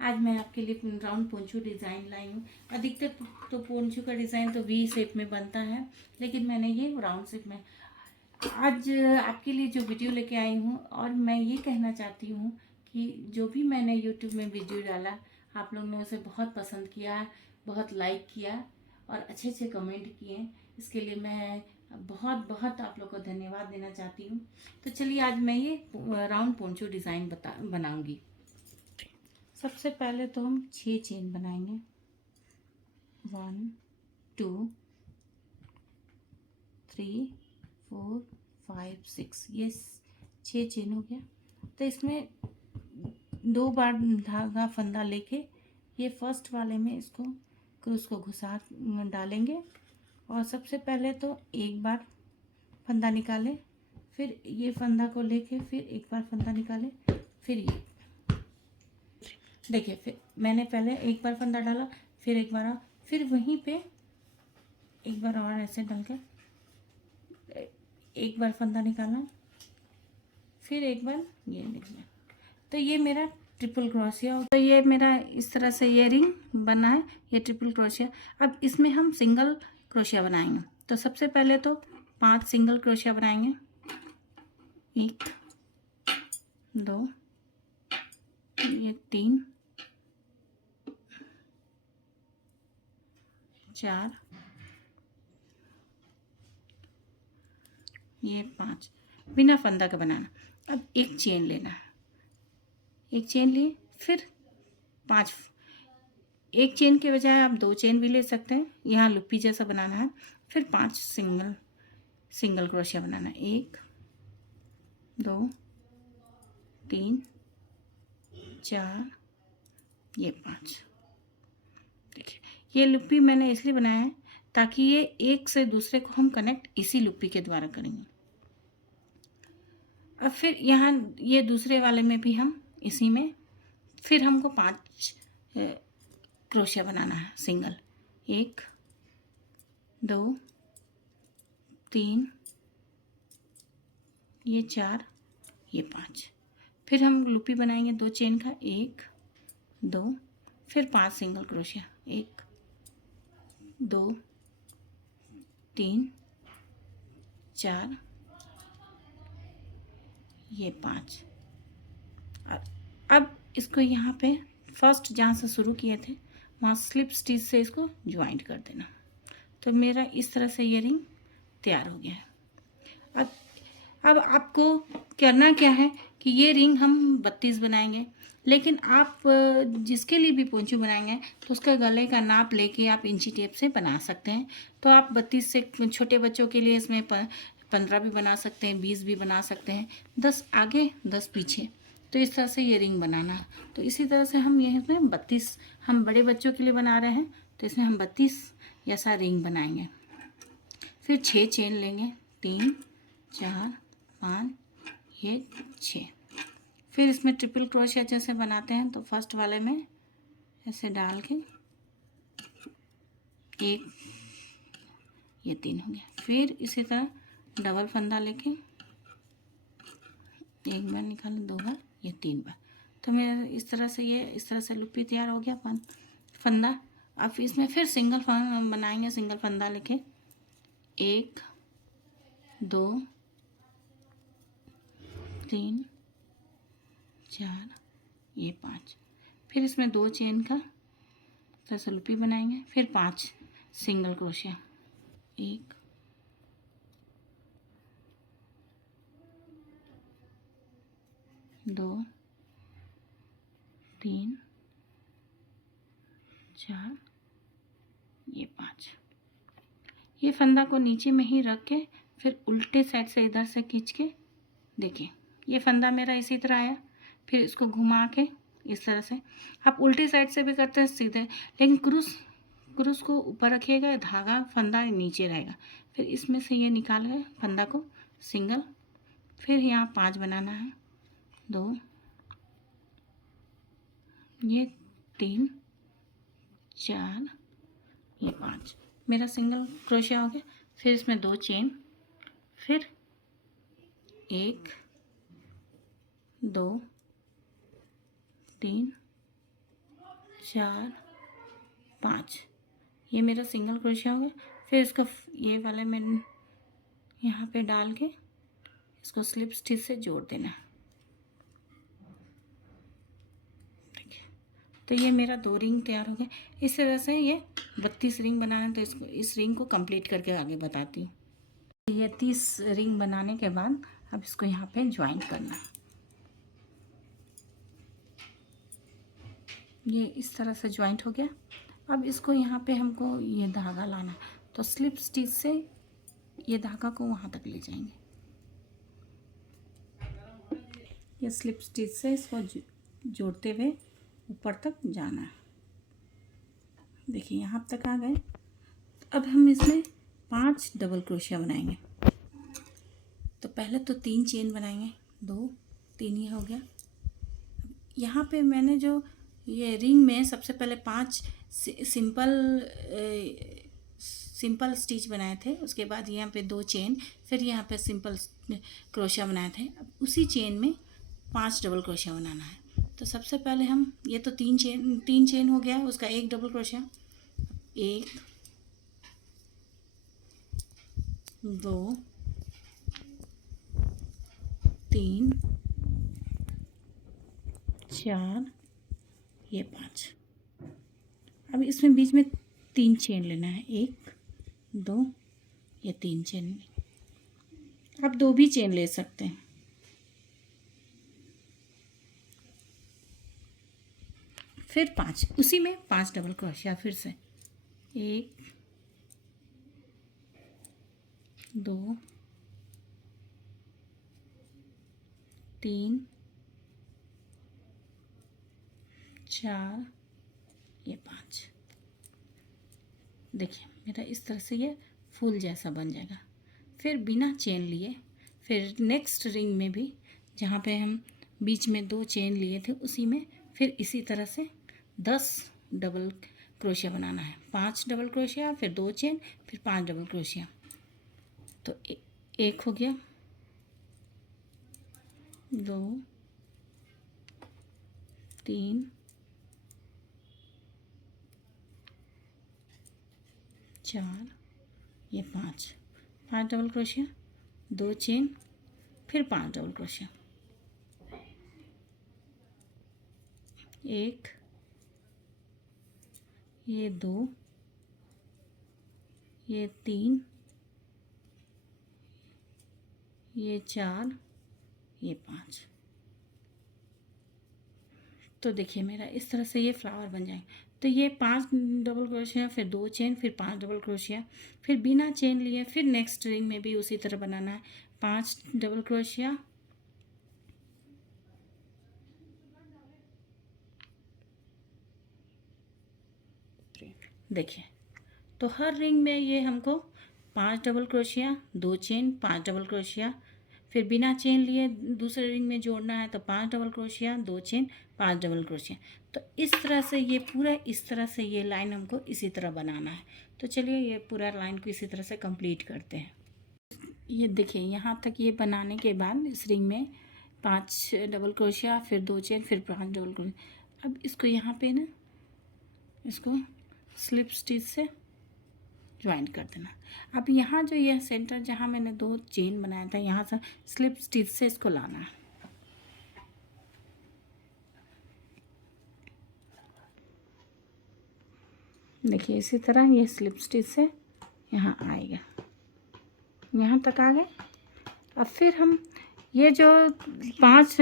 आज मैं आपके लिए राउंड पोंचू डिज़ाइन लाई हूँ। अधिकतर तो पोंचू का डिज़ाइन तो वी शेप में बनता है, लेकिन मैंने ये राउंड शेप में आज आपके लिए जो वीडियो लेके आई हूँ। और मैं ये कहना चाहती हूँ कि जो भी मैंने यूट्यूब में वीडियो डाला, आप लोगों ने उसे बहुत पसंद किया, बहुत लाइक किया और अच्छे अच्छे कमेंट किए। इसके लिए मैं बहुत बहुत आप लोग को धन्यवाद देना चाहती हूँ। तो चलिए आज मैं ये राउंड पोंचू डिज़ाइन बनाऊँगी। सबसे पहले तो हम 6 चेन बनाएंगे। 1 2 3 4 5 6, ये 6 चेन हो गया। तो इसमें 2 बार धागा फंदा लेके ये फर्स्ट वाले में इसको क्रूस को घुसा डालेंगे। और सबसे पहले तो एक बार फंदा निकालें, फिर ये फंदा को लेके फिर एक बार फंदा निकालें, फिर ये देखिए। फिर मैंने पहले एक बार फंदा डाला, फिर एक बार, फिर वहीं पे एक बार और ऐसे डालकर एक बार फंदा निकाला, फिर एक बार ये देखिए। तो ये मेरा ट्रिपल क्रोशिया। तो ये मेरा इस तरह से ये रिंग बना है, ये ट्रिपल क्रोशिया। अब इसमें हम सिंगल क्रोशिया बनाएंगे। तो सबसे पहले तो 5 सिंगल क्रोशिया बनाएंगे। 1 2 ये 3 4 ये 5, बिना फंदा का बनाना। अब एक चेन लेना है, एक चेन लिए, फिर 5, एक चेन के बजाय आप 2 चेन भी ले सकते हैं। यहाँ लुप्पी जैसा बनाना है। फिर 5 सिंगल क्रोशिया बनाना है। 1 2 3 4 ये 5। देखिए, ये लुप्पी मैंने इसलिए बनाया है ताकि ये एक से दूसरे को हम कनेक्ट इसी लुप्पी के द्वारा करेंगे। अब फिर यहाँ ये दूसरे वाले में भी हम इसी में फिर हमको 5 क्रोशिया बनाना है सिंगल। 1 2 3 ये 4 ये 5। फिर हम लुप्पी बनाएंगे 2 चेन का। 1 2 फिर 5 सिंगल क्रोशिया। 1 2 3 4 ये 5। अब इसको यहाँ पे फर्स्ट जहाँ से शुरू किए थे वहाँ स्लिप स्टिच से इसको ज्वाइंट कर देना। तो मेरा इस तरह से ये रिंग तैयार हो गया है। अब आपको करना क्या है कि ये रिंग हम 32 बनाएंगे, लेकिन आप जिसके लिए भी पोंचू बनाएंगे तो उसका गले का नाप लेके आप इंची टेप से बना सकते हैं। तो आप 32 से छोटे बच्चों के लिए इसमें 15 भी बना सकते हैं, 20 भी बना सकते हैं, 10 आगे 10 पीछे। तो इस तरह से ये रिंग बनाना है। तो इसी तरह से हम ये इसमें 32 हम बड़े बच्चों के लिए बना रहे हैं, तो इसमें हम 32 ऐसा रिंग बनाएंगे। फिर 6 चेन लेंगे। 3 4 5 ये 6। फिर इसमें ट्रिपल क्रोशिया जैसे बनाते हैं, तो फर्स्ट वाले में ऐसे डाल के एक ये 3 हो गया। फिर इसी तरह डबल फंदा लेके एक बार निकालो, 2 बार, ये 3 बार। तो मेरा इस तरह से लुप्पी तैयार हो गया फंदा। अब इसमें फिर सिंगल फंदा बनाएंगे, सिंगल फंदा लेके 1 2 3 4 ये 5। फिर इसमें 2 चेन का तरह से लुप्पी बनाएंगे। फिर 5 सिंगल क्रोशिया। 1 2 3 4 ये 5। ये फंदा को नीचे में ही रख के फिर उल्टे साइड से इधर से खींच के देखिए, ये फंदा मेरा इसी तरह आया। फिर इसको घुमा के इस तरह से आप उल्टी साइड से भी करते हैं सीधे, लेकिन क्रूस को ऊपर रखिएगा, धागा फंदा नीचे रहेगा। फिर इसमें से ये निकाल के फंदा को सिंगल, फिर यहाँ 5 बनाना है। 2 ये 3 4 ये 5 मेरा सिंगल क्रोशिया हो गया। फिर इसमें 2 चेन, फिर 1 2 3 4 5, ये मेरा सिंगल क्रोशिया हो गया। फिर इसको ये वाले मैं यहाँ पे डाल के इसको स्लिप स्टिच से जोड़ देना। तो ये मेरा 2 रिंग तैयार हो गए। इस तरह से ये 32 रिंग बनाना है, तो इसको इस रिंग को कंप्लीट करके आगे बताती हूँ। ये 30 रिंग बनाने के बाद अब इसको यहाँ पे ज्वाइंट करना है। ये इस तरह से ज्वाइंट हो गया। अब इसको यहाँ पे हमको ये धागा लाना, तो स्लिप स्टिच से ये धागा को वहाँ तक ले जाएंगे। ये स्लिप स्टिच से इसको जोड़ते हुए ऊपर तक जाना है। देखिए यहाँ तक आ गए। अब हम इसमें 5 डबल क्रोशिया बनाएंगे। तो पहले तो 3 चेन बनाएंगे, 2 3 ये हो गया। यहाँ पे मैंने जो ये रिंग में सबसे पहले 5 सिंपल स्टिच बनाए थे, उसके बाद यहाँ पे 2 चेन, फिर यहाँ पे सिंपल क्रोशिया बनाए थे। अब उसी चेन में 5 डबल क्रोशिया बनाना है। तो सबसे पहले हम ये तो 3 चेन हो गया, उसका 1 डबल क्रोशिया, 1 2 3 4 ये 5। अब इसमें बीच में 3 चेन लेना है, 1 2 ये 3 चेन। आप 2 भी चेन ले सकते हैं। फिर 5, उसी में 5 डबल क्रोशिया, फिर से 1 2 3 4 ये 5। देखिए मेरा इस तरह से ये फूल जैसा बन जाएगा। फिर बिना चेन लिए फिर नेक्स्ट रिंग में भी जहाँ पे हम बीच में 2 चेन लिए थे, उसी में फिर इसी तरह से 10 डबल क्रोशिया बनाना है। 5 डबल क्रोशिया, फिर 2 चेन, फिर 5 डबल क्रोशिया। तो 1 हो गया, 2 3 4 ये 5 डबल क्रोशिया, 2 चेन, फिर 5 डबल क्रोशिया, 1 ये 2 ये 3 ये 4 ये 5। तो देखिए मेरा इस तरह से ये फ्लावर बन जाएंगे। तो ये 5 डबल क्रोशिया, फिर 2 चेन, फिर 5 डबल क्रोशिया, फिर बिना चेन लिए फिर नेक्स्ट रिंग में भी उसी तरह बनाना है। 5 डबल क्रोशिया, देखिए तो हर रिंग में ये हमको 5 double crochet, 2 chain, 5 double crochet, फिर बिना चेन लिए दूसरे रिंग में जोड़ना है तो 5 double crochet, 2 chain, 5 double crochet. तो इस तरह से ये पूरा इस तरह से ये लाइन हमको इसी तरह बनाना है। तो चलिए ये पूरा लाइन को इसी तरह से कंप्लीट करते हैं। ये देखिए यहाँ तक ये बनाने के बाद इस रिंग में 5 डबल क्रोशिया, फिर 2 चेन, फिर 5 डबल क्रोशिया। अब इसको यहाँ पे ना इसको स्लिप स्टिच से ज्वाइंट कर देना। अब यहाँ जो यह सेंटर जहाँ मैंने 2 चेन बनाया था, यहाँ से स्लिप स्टिच से इसको लाना है। देखिए इसी तरह ये स्लिप स्टिच से यहाँ आएगा, यहाँ तक आ गए। अब फिर हम ये जो 5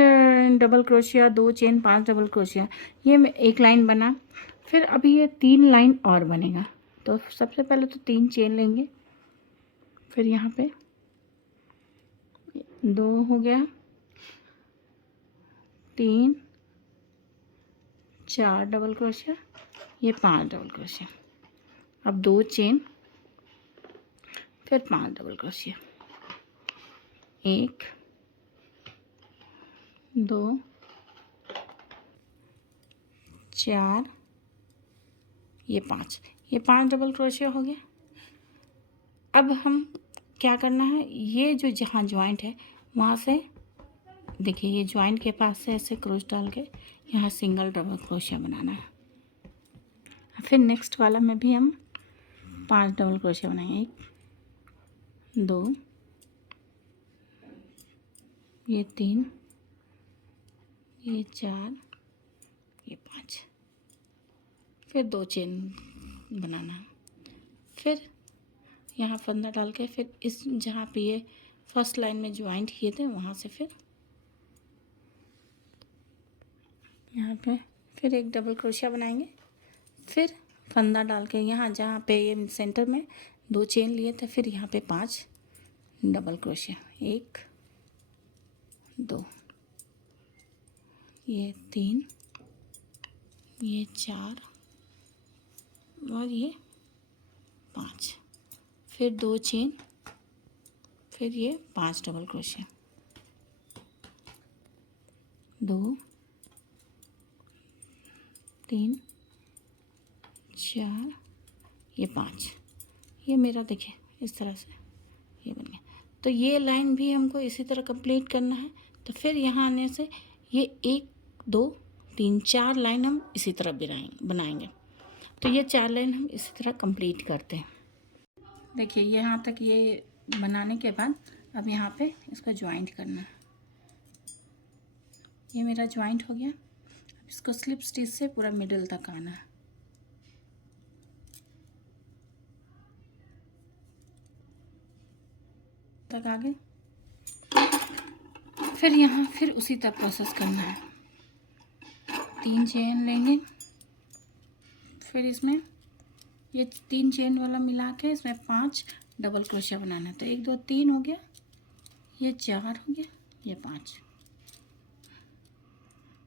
double crochet, 2 chain, 5 double crochet, ये एक लाइन बना। फिर अभी ये 3 लाइन और बनेगा। तो सबसे पहले तो 3 चेन लेंगे, फिर यहाँ पे 2 हो गया, 3 4 डबल क्रोशिया, ये 5 डबल क्रोशिया। अब 2 चेन, फिर 5 डबल क्रोशिया, 1 2 4 ये 5 डबल क्रोशिया हो गया। अब हम क्या करना है, ये जो जहाँ ज्वाइंट है वहाँ से देखिए ये जॉइंट के पास से ऐसे क्रोश डाल के यहाँ सिंगल डबल क्रोशिया बनाना है। फिर नेक्स्ट वाला में भी हम 5 डबल क्रोशिया बनाएंगे। 1 2 ये 3 ये 4 ये 5, फिर 2 चेन बनाना है। फिर यहाँ फंदा डाल के फिर इस जहाँ पे ये फर्स्ट लाइन में ज्वाइंट किए थे वहाँ से फिर यहाँ पे फिर एक डबल क्रोशिया बनाएंगे। फिर फंदा डाल के यहाँ जहाँ पे ये सेंटर में 2 चेन लिए थे फिर यहाँ पे 5 डबल क्रोशिया। 1 2 ये 3 ये 4 और ये 5, फिर 2 चेन, फिर ये 5 डबल क्रोशिया। 2 3 4 ये 5, ये मेरा देखिए इस तरह से ये बन गया। तो ये लाइन भी हमको इसी तरह कंप्लीट करना है। तो फिर यहाँ आने से ये 1 2 3 4 लाइन हम इसी तरह बनाएंगे। तो ये 4 लाइन हम इसी तरह कंप्लीट करते हैं। देखिए यहाँ तक ये बनाने के बाद अब यहाँ पे इसको ज्वाइंट करना है। ये मेरा ज्वाइंट हो गया। अब इसको स्लिप स्टिच से पूरा मिडिल तक आना है। तक आगे फिर यहाँ फिर उसी तरह प्रोसेस करना है। 3 चेन लेंगे, फिर इसमें ये 3 चेन वाला मिला के इसमें 5 डबल क्रोशिया बनाना है। तो 1 2 3 हो गया, ये 4 हो गया, ये 5।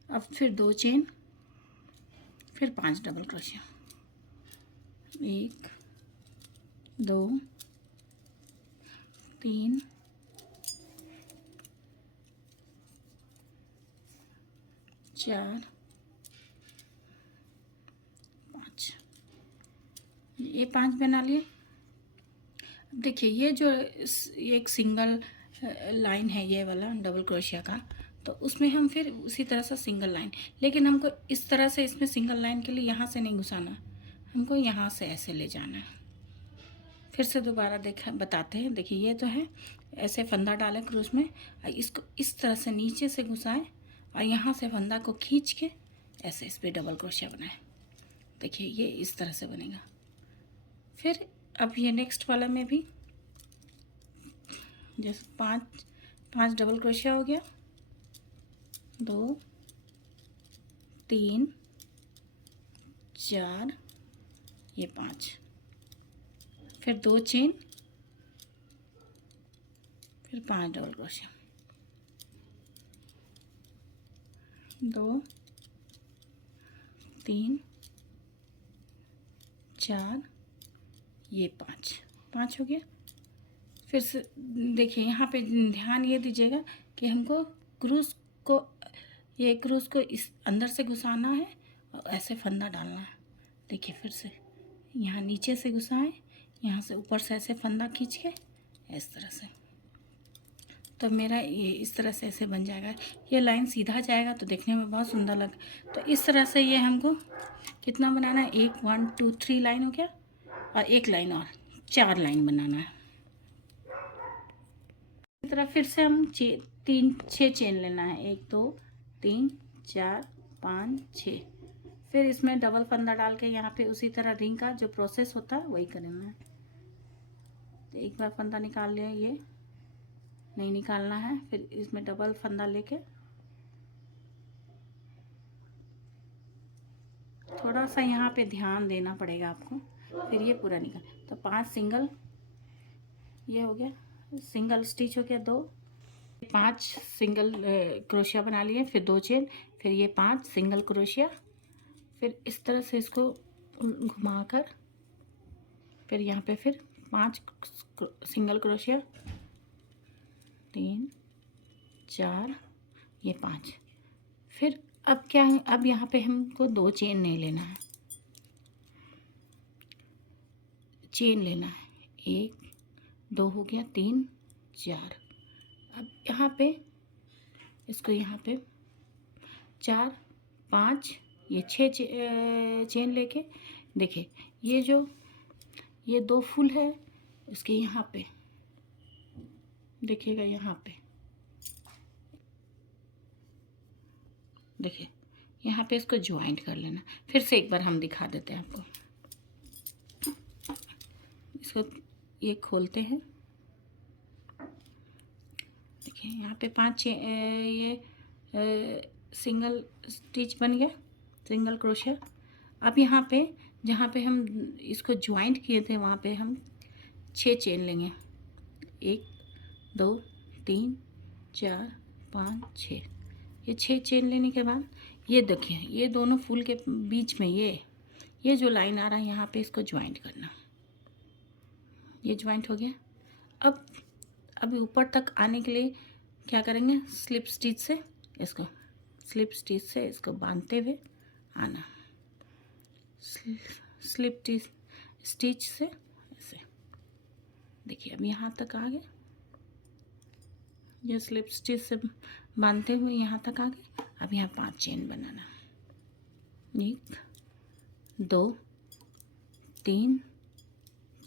अब फिर 2 चेन, फिर 5 डबल क्रोशिया। 1 2 3 4 5, ये 5 बना लिए। अब देखिए ये जो एक सिंगल लाइन है ये वाला डबल क्रोशिया का, तो उसमें हम फिर उसी तरह से सिंगल लाइन, लेकिन हमको इस तरह से इसमें सिंगल लाइन के लिए यहाँ से नहीं घुसाना, हमको यहाँ से ऐसे ले जाना है। फिर से दोबारा बताते हैं। देखिए ये तो है ऐसे फंदा डालें क्रूज में, इसको इस तरह से नीचे से घुसाएं और यहाँ से फंदा को खींच के ऐसे इस पर डबल क्रोशिया बनाएं। देखिए ये इस तरह से बनेगा। फिर अब ये नेक्स्ट वाला में भी जैसे 5 डबल क्रोशिया हो गया। 2 3 4 ये 5, फिर 2 चेन, फिर 5 डबल क्रोशिया। 2 3 4 ये 5 हो गया। फिर से देखिए यहाँ पे ध्यान ये दीजिएगा कि हमको क्रूज को इस अंदर से घुसाना है और ऐसे फंदा डालना है। देखिए फिर से यहाँ नीचे से घुसाएं, यहाँ से ऊपर से ऐसे फंदा खींच के इस तरह से। तो मेरा ये इस तरह से ऐसे बन जाएगा। ये लाइन सीधा जाएगा तो देखने में बहुत सुंदर लगे। तो इस तरह से ये हमको कितना बनाना है, 1 1 2 3 लाइन हो गया और 1 लाइन और 4 लाइन बनाना है। इस तरह फिर से हम 6 चेन लेना है। 1 2 3 4 5 6, फिर इसमें डबल फंदा डाल के यहाँ पे उसी तरह रिंग का जो प्रोसेस होता है वही करना है। तो एक बार फंदा निकाल लिया, ये नहीं निकालना है। फिर इसमें डबल फंदा लेके थोड़ा सा यहाँ पे ध्यान देना पड़ेगा आपको, फिर ये पूरा निकल। तो 5 सिंगल ये हो गया, सिंगल स्टिच हो गया 2, 5 सिंगल क्रोशिया बना लिए, फिर 2 चेन, फिर ये 5 सिंगल क्रोशिया, फिर इस तरह से इसको घुमाकर फिर यहाँ पे फिर 5 सिंगल क्रोशिया, 3 4 ये 5। फिर अब क्या है, अब यहाँ पे हमको 2 चेन नहीं लेना है, चेन लेना है। 1 2 हो गया, 3 4। अब यहाँ पे इसको यहाँ पे 4 5 ये 6 चेन लेके देखिए ये 2 फुल है इसके यहाँ पे, देखिएगा यहाँ पे देखिए यहाँ पे इसको ज्वाइंट कर लेना। फिर से एक बार हम दिखा देते हैं आपको। इसको ये खोलते हैं, देखिए यहाँ पे 5 ये सिंगल स्टिच बन गया, सिंगल क्रोशिया। अब यहाँ पे जहाँ पे हम इसको ज्वाइंट किए थे वहाँ पे हम 6 चेन लेंगे, 1 2 3 4 5 6। ये 6 चेन लेने के बाद ये देखिए ये दोनों फूल के बीच में ये जो लाइन आ रहा है यहाँ पे इसको ज्वाइंट करना। ये ज्वाइंट हो गया। अब ऊपर तक आने के लिए क्या करेंगे, स्लिप स्टिच से इसको बांधते हुए आना, स्लिप स्टिच से ऐसे। देखिए अब यहाँ तक आ गए, ये स्लिप स्टिच से बांधते हुए यहाँ तक आ गए। अब यहाँ 5 चेन बनाना, 1 2 3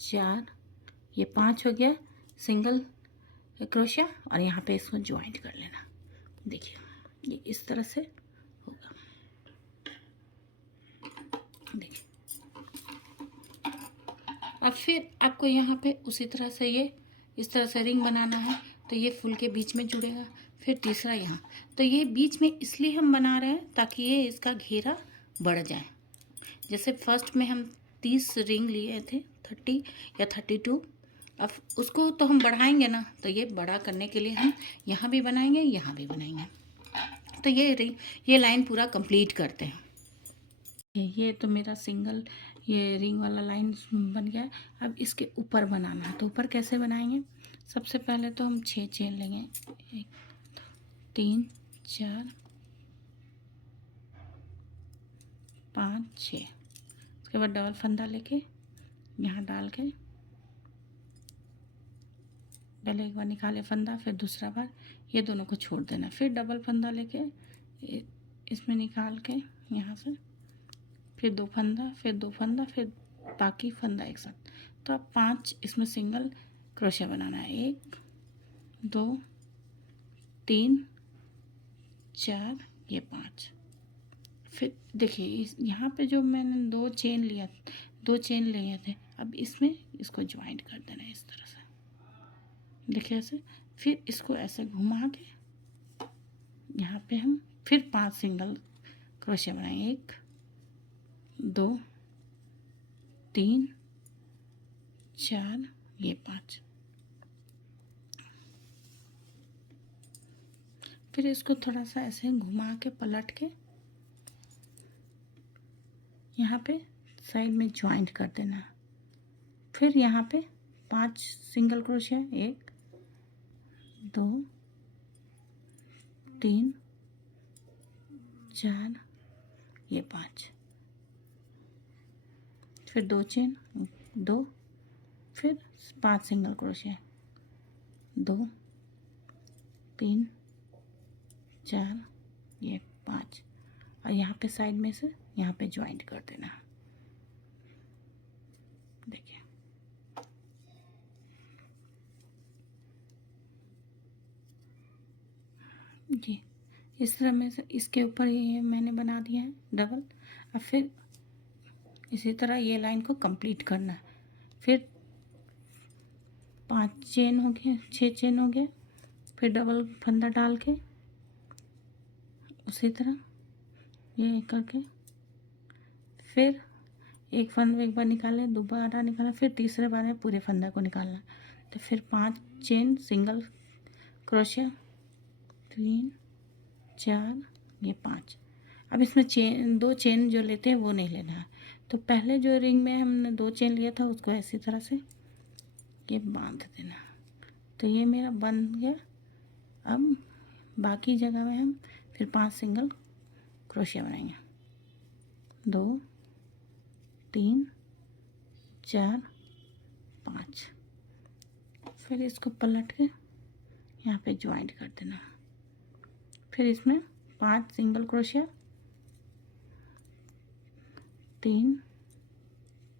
4, ये 5 हो गया सिंगल क्रोशिया और यहाँ पे इसको ज्वाइंट कर लेना। देखिए ये इस तरह से होगा, देखिए। अब फिर आपको यहाँ पे उसी तरह से ये इस तरह से रिंग बनाना है, तो ये फूल के बीच में जुड़ेगा। फिर तीसरा यहाँ, तो ये बीच में इसलिए हम बना रहे हैं ताकि ये इसका घेरा बढ़ जाए। जैसे फर्स्ट में हम 30 रिंग लिए थे, 30 या 32, अब उसको तो हम बढ़ाएंगे ना, तो ये बड़ा करने के लिए हम यहाँ भी बनाएंगे, यहाँ भी बनाएंगे। तो ये लाइन पूरा कंप्लीट करते हैं। ये तो मेरा सिंगल ये रिंग वाला लाइन बन गया है। अब इसके ऊपर बनाना है, तो ऊपर कैसे बनाएंगे। सबसे पहले तो हम 6 चेन लेंगे, 1 3 4 5 6। उसके बाद डबल फंदा लेके यहाँ डाल के पहले एक बार निकाले फंदा, फिर दूसरा बार ये दोनों को छोड़ देना, फिर डबल फंदा लेके इसमें निकाल के यहाँ से फिर 2 फंदा, फिर 2 फंदा, फिर बाकी फंदा एक साथ। तो अब 5 इसमें सिंगल क्रोशिया बनाना है, 1 2 3 4, ये 5। फिर देखिए यहाँ पे जो मैंने 2 चेन लिए थे, अब इसमें इसको ज्वाइंट कर देना है इस तरह से, देखिए ऐसे। फिर इसको ऐसे घुमा के यहाँ पे हम फिर 5 सिंगल क्रोशिया बनाएंगे, 1 2 3 4, ये 5। फिर इसको थोड़ा सा ऐसे घुमा के पलट के यहाँ पे साइड में ज्वाइंट कर देना। फिर यहाँ पे 5 सिंगल क्रोशिया, 1 2 3 4, ये 5। फिर 2 चेन, 2, फिर 5 सिंगल क्रोशिया, 2 3 4, ये 5। और यहाँ पे साइड में से यहाँ पे ज्वाइंट कर देना, देखिए। जी इस तरह में से इसके ऊपर ये मैंने बना दिया है डबल। अब फिर इसी तरह ये लाइन को कंप्लीट करना है। फिर 5 चेन हो गए, 6 चेन हो गए, फिर डबल फंदा डाल के उसी तरह ये करके फिर एक फंदा एक बार निकाले, दोबारा निकाला, फिर तीसरे बार में पूरे फंदा को निकालना। तो फिर 5 चेन सिंगल क्रोशिया, 3 4, ये 5। अब इसमें 2 चेन जो लेते हैं वो नहीं लेना है। तो पहले जो रिंग में हमने 2 चेन लिया था उसको ऐसी तरह से ये बांध देना। तो ये मेरा बन गया। अब बाकी जगह में हम फिर 5 सिंगल क्रोशिया बनाएंगे, 2 3 4 5। फिर इसको पलट के यहाँ पे ज्वाइंट कर देना। फिर इसमें 5 सिंगल क्रोशिया, 3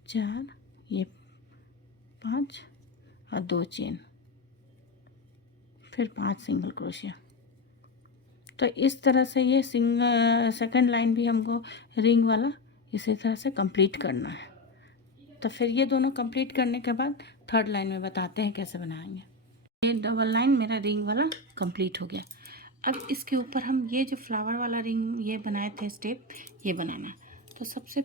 4, ये 5 और 2 चेन, फिर 5 सिंगल क्रोशिया। तो इस तरह से ये सेकंड लाइन भी हमको रिंग वाला इसी तरह से कंप्लीट करना है। तो फिर ये दोनों कंप्लीट करने के बाद थर्ड लाइन में बताते हैं कैसे बनाएंगे। ये डबल लाइन मेरा रिंग वाला कंप्लीट हो गया। अब इसके ऊपर हम ये जो फ्लावर वाला रिंग ये बनाए थे स्टेप, ये बनाना है। तो सबसे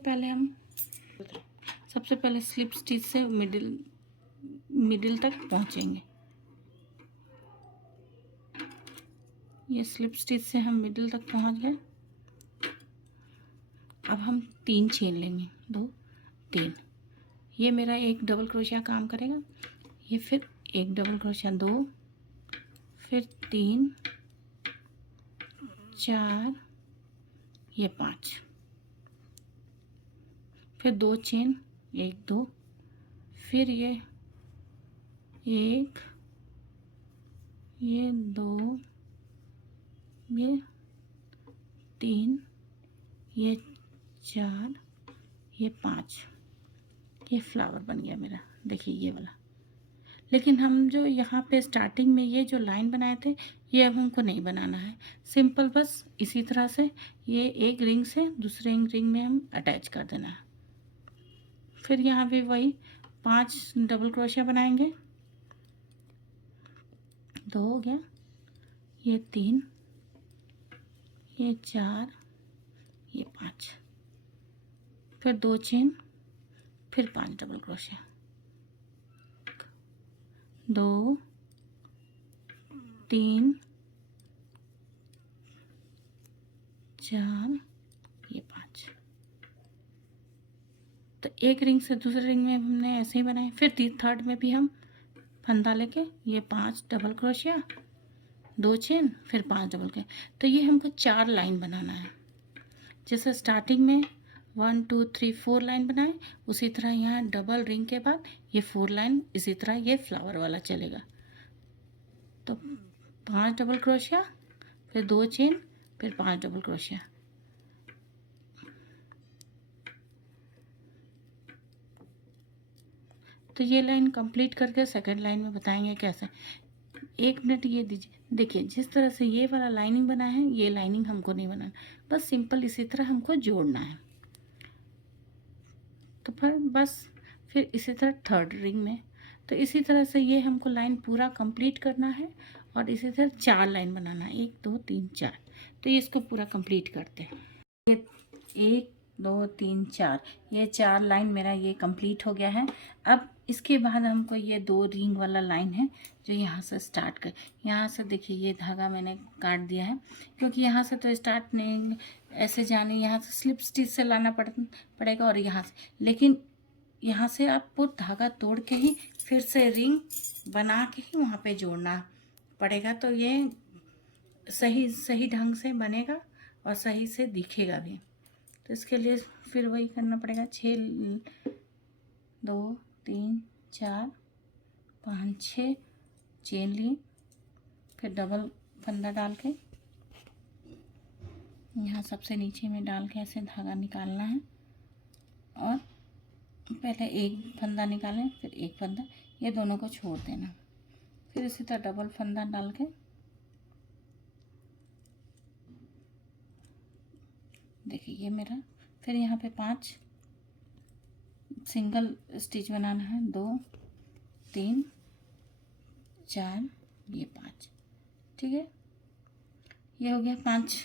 पहले स्लिप स्टिच से मिडिल तक पहुंचेंगे। ये स्लिप स्टिच से हम मिडिल तक पहुंच गए। अब हम 3 चेन लेंगे, 2 3। ये मेरा एक डबल क्रोशिया काम करेगा। ये फिर एक डबल क्रोशिया, 2, फिर 3 4, ये 5, फिर 2 चेन, 1 2, फिर ये 1, ये 2, ये 3, ये 4, ये 5। ये फ्लावर बन गया मेरा, देखिए ये वाला। लेकिन हम जो यहाँ पे स्टार्टिंग में ये जो लाइन बनाए थे, ये अब हमको नहीं बनाना है। सिंपल बस इसी तरह से ये एक रिंग से दूसरे रिंग में हम अटैच कर देना है। फिर यहाँ भी वही 5 डबल क्रोशिया बनाएंगे। 2 हो गया, ये 3, ये 4, ये 5, फिर 2 चेन, फिर 5 डबल क्रोशिया, 2 3 4, ये 5। तो एक रिंग से दूसरे रिंग में हमने ऐसे ही बनाए। फिर थर्ड में भी हम फंदा लेके ये 5 डबल क्रोशिया, 2 चेन, फिर 5 डबल के। तो ये हमको 4 लाइन बनाना है। जैसे स्टार्टिंग में 1 2 3 4 लाइन बनाए, उसी तरह यहाँ डबल रिंग के बाद ये 4 लाइन, इसी तरह ये फ्लावर वाला चलेगा। तो 5 डबल क्रोशिया, फिर 2 चेन, फिर 5 डबल क्रोशिया। तो ये लाइन कंप्लीट करके सेकंड लाइन में बताएंगे कैसे। 1 मिनट ये दीजिए। देखिए जिस तरह से ये वाला लाइनिंग बना है, ये लाइनिंग हमको नहीं बनाना, बस सिंपल इसी तरह हमको जोड़ना है। तो फिर इसी तरह थर्ड रिंग में, तो इसी तरह से ये हमको लाइन पूरा कंप्लीट करना है। और इसी तरह 4 लाइन बनाना है, 1 2 3 4। तो ये इसको पूरा कंप्लीट करते हैं। ये 1 2 3 4, ये 4 लाइन मेरा ये कंप्लीट हो गया है। अब इसके बाद हमको ये 2 रिंग वाला लाइन है जो यहाँ से स्टार्ट कर, यहाँ से देखिए ये धागा मैंने काट दिया है, क्योंकि यहाँ से तो स्टार्ट नहीं ऐसे जाने, यहाँ से स्लिप स्टिच से लाना पड़ेगा और यहाँ से, लेकिन यहाँ से आपको धागा तोड़ के ही फिर से रिंग बना के ही वहाँ पे जोड़ना पड़ेगा। तो ये सही ढंग से बनेगा और सही से दिखेगा भी। तो इसके लिए फिर वही करना पड़ेगा। 6 2 3 4 5 6 चेन ली, फिर डबल फंदा डाल के यहाँ सबसे नीचे में डाल के ऐसे धागा निकालना है। और पहले एक फंदा निकालें, फिर एक फंदा, ये दोनों को छोड़ देना। फिर इसी तरह डबल फंदा डाल के देखिए ये मेरा, फिर यहाँ पे 5 सिंगल स्टिच बनाना है, 2 3 4, ये 5। ठीक है, ये हो गया 5।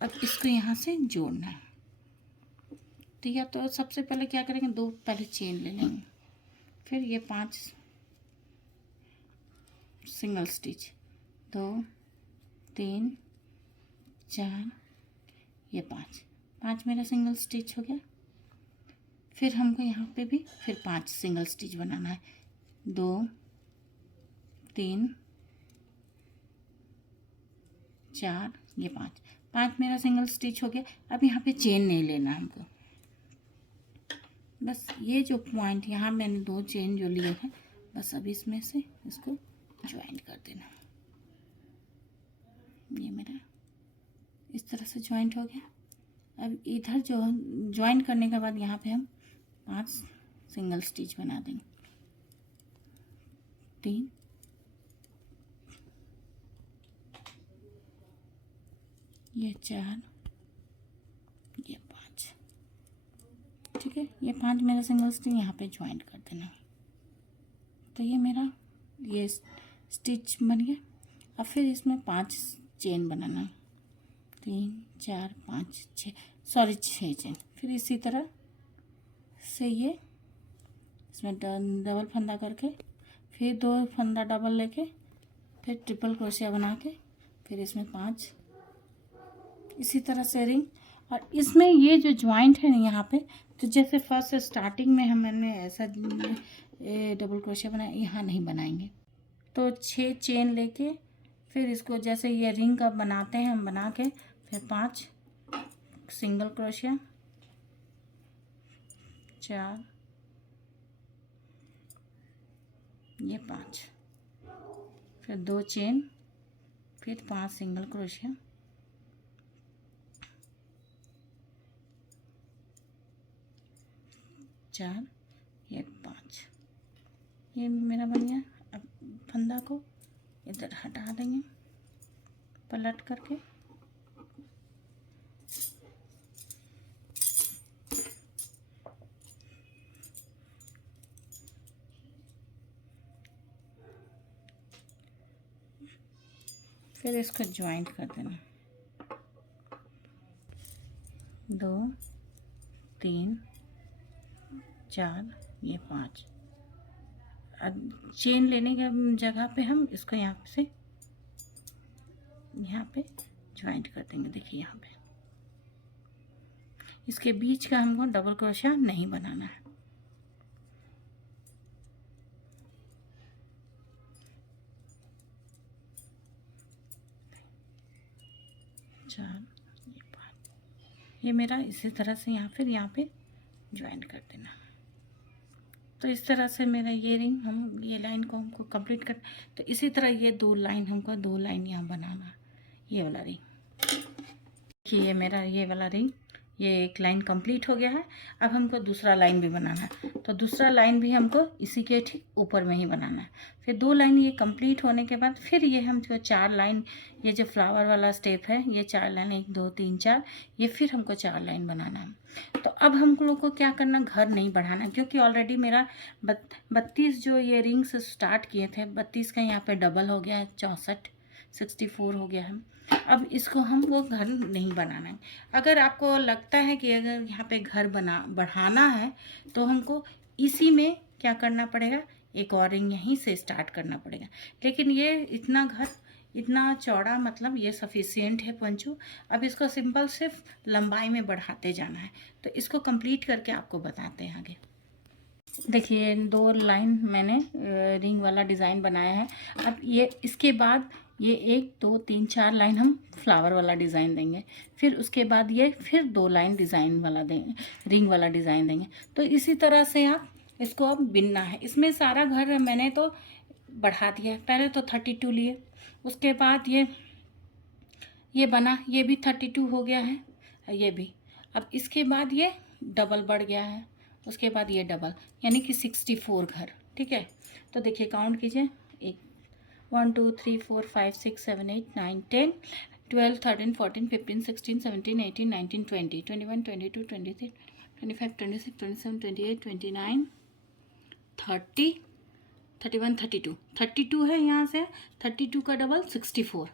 अब इसको यहाँ से जोड़ना है। ठीक है, तो सबसे पहले क्या करेंगे, 2 पहले चेन ले लेंगे, फिर ये 5 सिंगल स्टिच, 2 3 4, ये 5 मेरा सिंगल स्टिच हो गया। फिर हमको यहाँ पे भी फिर 5 सिंगल स्टिच बनाना है, 2 3 4, ये 5 मेरा सिंगल स्टिच हो गया। अब यहाँ पे चेन नहीं लेना हमको, बस ये जो पॉइंट यहाँ मैंने 2 चेन जो लिए हैं, बस अब इसमें से इसको ज्वाइन कर देना। ये मेरा इस तरह से ज्वाइंट हो गया। अब इधर जो ज्वाइंट करने के बाद यहाँ पे हम 5 सिंगल स्टिच बना देंगे। 3, ये 4, ये 5, ठीक है। ये 5 मेरा सिंगल स्टिच यहाँ पे ज्वाइंट कर देना। तो ये मेरा ये स्टिच बन गया। अब फिर इसमें 5 चेन बनाना, 3, 4, 5, 6, सॉरी 6 चेन। फिर इसी तरह से ये इसमें डबल फंदा करके, फिर 2 फंदा डबल लेके, फिर ट्रिपल क्रोशिया बना के, फिर इसमें 5 इसी तरह से रिंग। और इसमें ये जो ज्वाइंट है ना यहाँ पे, तो जैसे फर्स्ट स्टार्टिंग में हमने ऐसा डबल क्रोशिया बनाया, यहाँ नहीं बनाएंगे। तो 6 चेन लेके फिर इसको जैसे ये रिंग का बनाते हैं हम बना के, फिर 5 सिंगल क्रोशिया, 4, ये 5, फिर 2 चेन, फिर 5 सिंगल क्रोशिया, 4, ये 5, ये मेरा बन गया। अब फंदा को इधर हटा देंगे पलट करके। फिर इसको ज्वाइंट कर देना, 2, 3, 4, ये 5। अब चेन लेने के जगह पे हम इसको यहाँ से यहाँ पे ज्वाइंट कर देंगे। देखिए यहाँ पे इसके बीच का हमको डबल क्रोशिया नहीं बनाना है। ये मेरा इसी तरह से यहाँ फिर यहाँ पे ज्वाइंट कर देना। तो इस तरह से मेरा ये रिंग हम ये लाइन को हमको कंप्लीट कर। तो इसी तरह ये 2 लाइन हमको 2 लाइन यहाँ बनाना, ये वाला रिंग। देखिए ये मेरा ये वाला रिंग, ये एक लाइन कंप्लीट हो गया है। अब हमको दूसरा लाइन भी बनाना है। तो दूसरा लाइन भी हमको इसी के ठीक ऊपर में ही बनाना है। फिर 2 लाइन ये कंप्लीट होने के बाद फिर ये हमको 4 लाइन, ये जो फ्लावर वाला स्टेप है, ये 4 लाइन 1, 2, 3, 4, ये फिर हमको 4 लाइन बनाना है। तो अब हम लोग को क्या करना, घर नहीं बढ़ाना, क्योंकि ऑलरेडी मेरा 32 जो ये रिंग्स स्टार्ट किए थे, 32 का यहाँ पे डबल हो गया है, 64, 64 हो गया है। अब इसको हमको घर नहीं बनाना है। अगर आपको लगता है कि अगर यहाँ पे घर बढ़ाना है, तो हमको इसी में क्या करना पड़ेगा, एक और रिंग यहीं से स्टार्ट करना पड़ेगा। लेकिन ये इतना घर इतना चौड़ा, मतलब ये सफिशियंट है पंचू। अब इसको सिंपल सिर्फ लंबाई में बढ़ाते जाना है। तो इसको कंप्लीट करके आपको बताते हैं आगे। देखिए 2 लाइन मैंने रिंग वाला डिज़ाइन बनाया है। अब ये इसके बाद ये 1, 2, 3, 4 लाइन हम फ्लावर वाला डिज़ाइन देंगे। फिर उसके बाद ये फिर 2 लाइन डिज़ाइन वाला देंगे, रिंग वाला डिज़ाइन देंगे। तो इसी तरह से आप इसको अब बिनना है। इसमें सारा घर मैंने तो बढ़ा दिया। पहले तो 32 लिए, उसके बाद ये बना, ये भी 32 हो गया है, ये भी। अब इसके बाद ये डबल बढ़ गया है, उसके बाद ये डबल, यानी कि 64 घर, ठीक है। तो देखिए काउंट कीजिए, 1, 2, 3, 4, 5, 6, 7, 8, 9, 10, 12, 13, 14, 15, 16, 17, 18, 19, 20, 21, 22, 23, 25, 26, 27, 28, 29, 30, 31, 32, 32 है यहाँ से, 32 का डबल 64।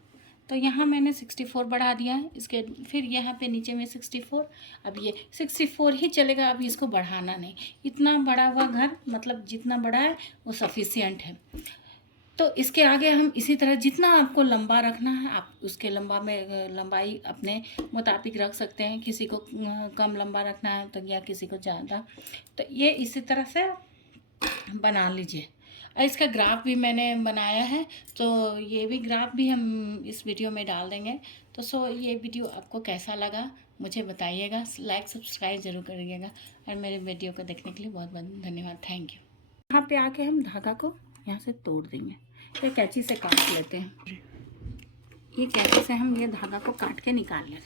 तो यहाँ मैंने 64 बढ़ा दिया है। इसके फिर यहाँ पे नीचे में 64। अब ये 64 ही चलेगा, अब इसको बढ़ाना नहीं। इतना बड़ा हुआ घर, मतलब जितना बड़ा है वो सफिशियंट है। तो इसके आगे हम इसी तरह जितना आपको लंबा रखना है, आप उसके लंबाई अपने मुताबिक रख सकते हैं। किसी को कम लंबा रखना है तो, या किसी को ज़्यादा। तो ये इसी तरह से बना लीजिए। इसका ग्राफ भी मैंने बनाया है, तो ये भी ग्राफ भी हम इस वीडियो में डाल देंगे। तो ये वीडियो आपको कैसा लगा मुझे बताइएगा। लाइक सब्सक्राइब ज़रूर करिएगा, और मेरे वीडियो को देखने के लिए बहुत बहुत धन्यवाद। Thank you. यहाँ पे आके हम धागा को यहाँ से तोड़ देंगे, तो कैंची से काट लेते हैं। ये कैसे से हम ये धागा को काट के निकाल लें।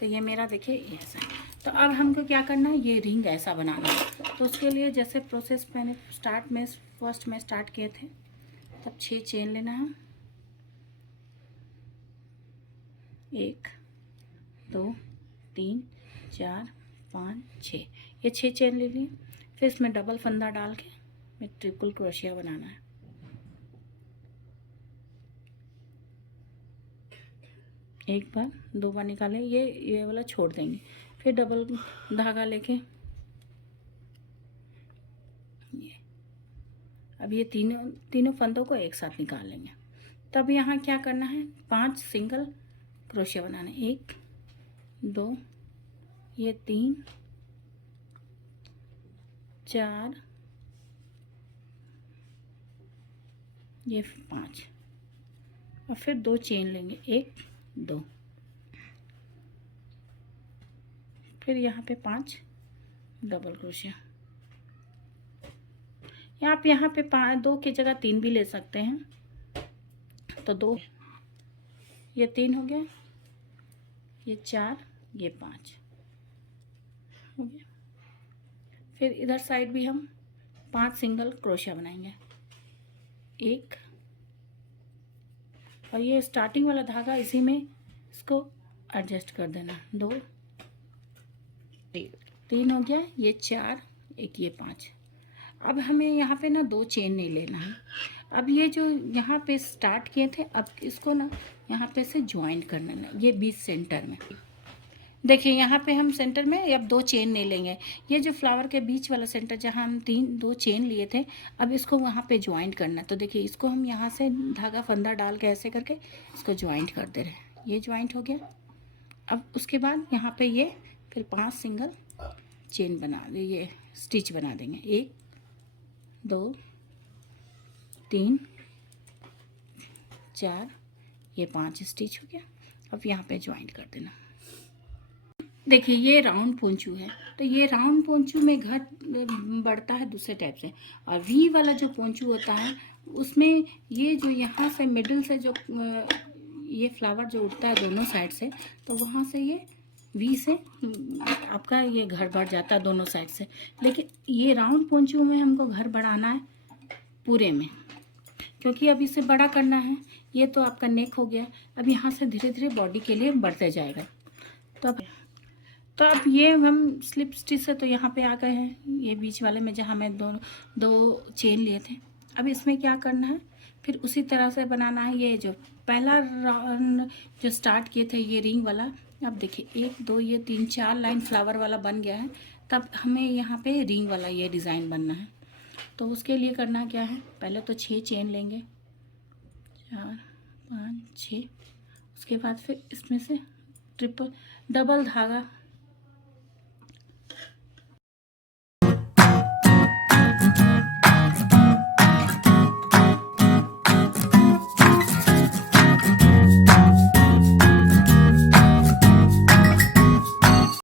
तो ये मेरा देखिए ये ऐसा है। तो अब हमको क्या करना है, ये रिंग ऐसा बनाना है। तो उसके लिए जैसे प्रोसेस मैंने फर्स्ट में स्टार्ट किए थे, तब 6 चेन लेना है। 1 2 3 4 5 6, ये 6 चेन ले लिए। फिर इसमें डबल फंदा डाल के मैं ट्रिपल क्रोशिया बनाना है। एक बार, 2 बार निकालें, ये वाला छोड़ देंगे। फिर डबल धागा लेके ये, अब ये तीनों फंदों को एक साथ निकाल लेंगे। तब यहाँ क्या करना है, 5 सिंगल क्रोशिया बनाना है। 1 2 ये 3 4 ये 5, और फिर 2 चेन लेंगे, 1 2, फिर यहाँ पे 5 डबल क्रोशिया। आप यहाँ पे 2 की जगह 3 भी ले सकते हैं। तो 2, ये 3 हो गया, ये 4, ये 5 हो गया। फिर इधर साइड भी हम 5 सिंगल क्रोशिया बनाएंगे। 1, और ये स्टार्टिंग वाला धागा इसी में इसको एडजस्ट कर देना। 2 3 हो गया, ये 4, एक ये 5। अब हमें यहाँ पे ना 2 चेन नहीं लेना है। अब ये जो यहाँ पे स्टार्ट किए थे, अब इसको ना यहाँ पे से ज्वाइंट करना है, ये बीच सेंटर में। देखिए यहाँ पे हम सेंटर में अब 2 चेन नहीं लेंगे। ये जो फ्लावर के बीच वाला सेंटर जहाँ हम 2 चेन लिए थे, अब इसको वहाँ पे ज्वाइंट करना है। तो देखिए इसको हम यहाँ से धागा फंदा डाल के ऐसे करके इसको ज्वाइंट कर दे रहे हैं। ये ज्वाइंट हो गया। अब उसके बाद यहाँ पे ये फिर 5 सिंगल चेन बना दे, ये स्टिच बना देंगे। 1 2 3 4, ये 5 स्टिच हो गया। अब यहाँ पे ज्वाइंट कर देना। देखिए ये राउंड पोंचू है, तो ये राउंड पोंचू में घर बढ़ता है दूसरे टाइप से। और वी वाला जो पोंचू होता है उसमें ये जो यहाँ से मिडिल से जो ये फ्लावर जो उठता है दोनों साइड से, तो वहाँ से ये वी से आपका ये घर बढ़ जाता है दोनों साइड से। लेकिन ये राउंड पोंचू में हमको घर बढ़ाना है पूरे में, क्योंकि अब इसे बड़ा करना है। ये तो आपका नेक हो गया, अब यहाँ से धीरे धीरे बॉडी के लिए बढ़ते जाएगा। तो अब ये हम स्लिप स्टिच से तो यहाँ पे आ गए हैं, ये बीच वाले में जहाँ मैं दो चेन लिए थे। अब इसमें क्या करना है, फिर उसी तरह से बनाना है। ये जो पहला राउंड जो स्टार्ट किए थे ये रिंग वाला, अब देखिए 1 2 ये 3 4 लाइन फ्लावर वाला बन गया है। तब हमें यहाँ पे रिंग वाला ये डिज़ाइन बनना है। तो उसके लिए करना क्या है, पहले तो 6 चेन लेंगे, 4 5 6। उसके बाद फिर इसमें से डबल धागा